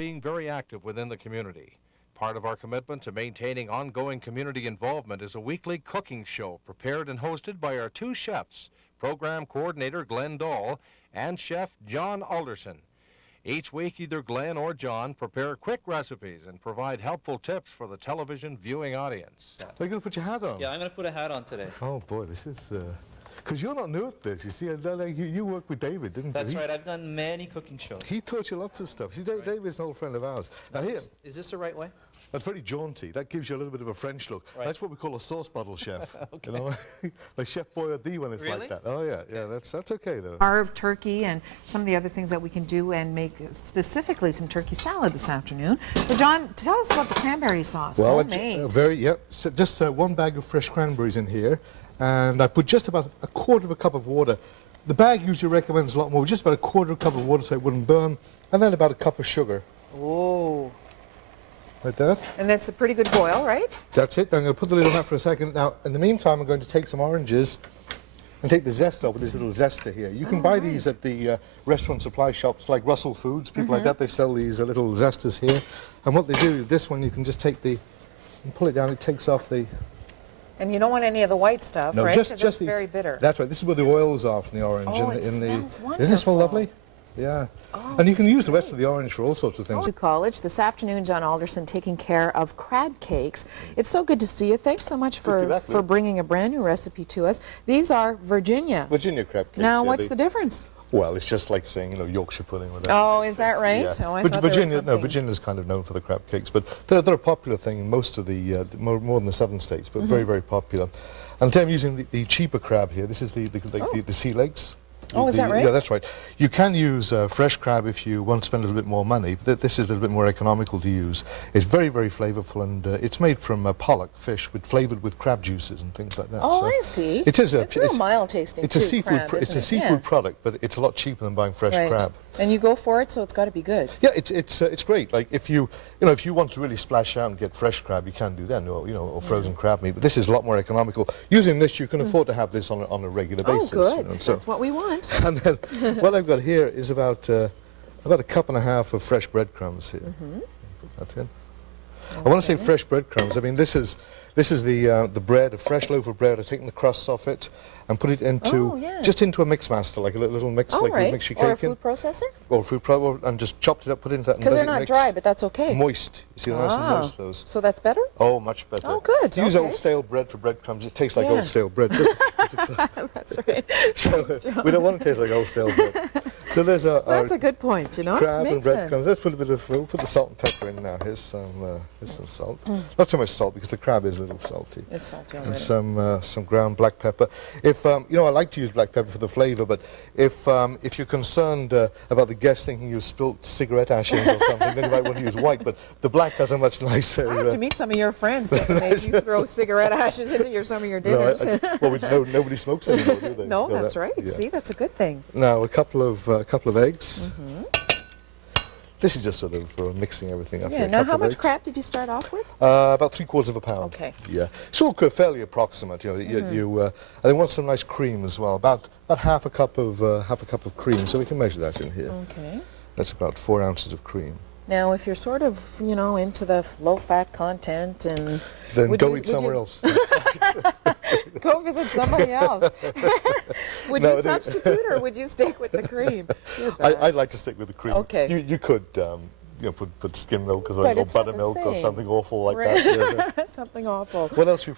being very active within the community. Part of our commitment to maintaining ongoing community involvement is a weekly cooking show prepared and hosted by our two chefs, Program Coordinator Glenn Dahl and Chef John Alderson. Each week, either Glenn or John prepare quick recipes and provide helpful tips for the television viewing audience. Are you going to put your hat on? Yeah, I'm going to put a hat on today. Oh boy, this is... Because you're not new at this, you see. You worked with David, didn't you? That's right, I've done many cooking shows. He taught you lots of stuff. See, Right. David's an old friend of ours. Now here... Is this the right way? That's very jaunty. That gives you a little bit of a French look. Right. That's what we call a sauce bottle chef. Okay. You know, like Chef Boyardee when it's Really? like that. Oh yeah, yeah. That's okay though. Carved turkey and some of the other things that we can do and make specifically some turkey salad this afternoon. But John, tell us about the cranberry sauce. Well, Homemade. so just one bag of fresh cranberries in here, and I put just about a quarter of a cup of water. The bag usually recommends a lot more, just about a quarter of a cup of water so it wouldn't burn, and then about a cup of sugar. Whoa. Like that. And that's a pretty good boil, right? That's it. I'm going to put the lid on that for a second. Now, in the meantime, I'm going to take some oranges and take the zest out with this little zester here. You can buy these at the restaurant supply shops like Russell Foods, people like that. They sell these little zesters here. And what they do, this one, you can just take and pull it down. It takes off the... And you don't want any of the white stuff, No, right? just That's the... very bitter. That's right. This is where the oils are from the orange. Oh, it smells wonderful. Doesn't it smell lovely? Yeah. Oh, and you can use the rest of the orange for all sorts of things. To college this afternoon, John Alderson taking care of crab cakes. It's so good to see you. Thanks so much for bringing a brand new recipe to us. These are Virginia crab cakes. Now, what's the difference? Well, it's just like saying, Yorkshire pudding. With that. Oh, is that right? Yeah. Oh, I But thought there was something... Virginia's kind of known for the crab cakes, but they're a popular thing in most of the, more than the southern states, but very, very popular. And today I'm using the cheaper crab here. This is the sea legs. Oh, is that right? Yeah, that's right. You can use fresh crab if you want to spend a little bit more money, but this is a little bit more economical to use. It's very, very flavorful, and it's made from pollock fish, flavored with crab juices and things like that. Oh, so I see. It is it's real mild tasting. It's a seafood. It's a seafood product, but it's a lot cheaper than buying fresh crab. And you go for it, so it's got to be good. Yeah, it's great. Like if you want to really splash out and get fresh crab, you can do that, or frozen crab meat. But this is a lot more economical. Using this, you can afford to have this on a regular basis. Oh, good. So, that's what we want. and then what I've got here is about a cup and a half of fresh breadcrumbs here. Put that in. I want to say fresh breadcrumbs. I mean, this is the bread, a fresh loaf of bread. I've taken the crusts off it and put it into just into a mix master, like a little mix, like we mix your cake in. Or a food processor? Or food processor, and just chopped it up, put it into that. Because they're not dry, but that's okay. Moist. You see, nice and moist those. So that's better? Oh, much better. Oh, good. Use old stale bread for breadcrumbs. It tastes like old stale bread. That's right. So we don't want to taste like old stale bread. So there's that's a good point, crab and breadcrumbs. Let's put we'll put the salt and pepper in now. Here's some salt. Not too much salt because the crab is a little salty. It's salty already. And some ground black pepper. If I like to use black pepper for the flavour, but if you're concerned about the guests thinking you've spilt cigarette ashes or something, then you might want to use white. But the black has a much nicer. I have to meet some of your friends that make you throw cigarette ashes into some of your dinners. Nobody smokes anymore, do they? No, that's right. Yeah. See, that's a good thing. Now a couple of eggs. This is just sort of mixing everything up. Yeah. Now, how much crab did you start off with? About 3/4 of a pound. Okay. Yeah. It's all fairly approximate. I think want some nice cream as well. About half a cup of cream. So we can measure that in here. Okay. That's about 4 ounces of cream. Now, if you're sort of, into the low-fat content and... Then go eat somewhere else. Go visit somebody else. Would you substitute or would you stick with the cream? I'd like to stick with the cream. Okay. You could, put skim milk or buttermilk or something awful like that. Something awful. What else?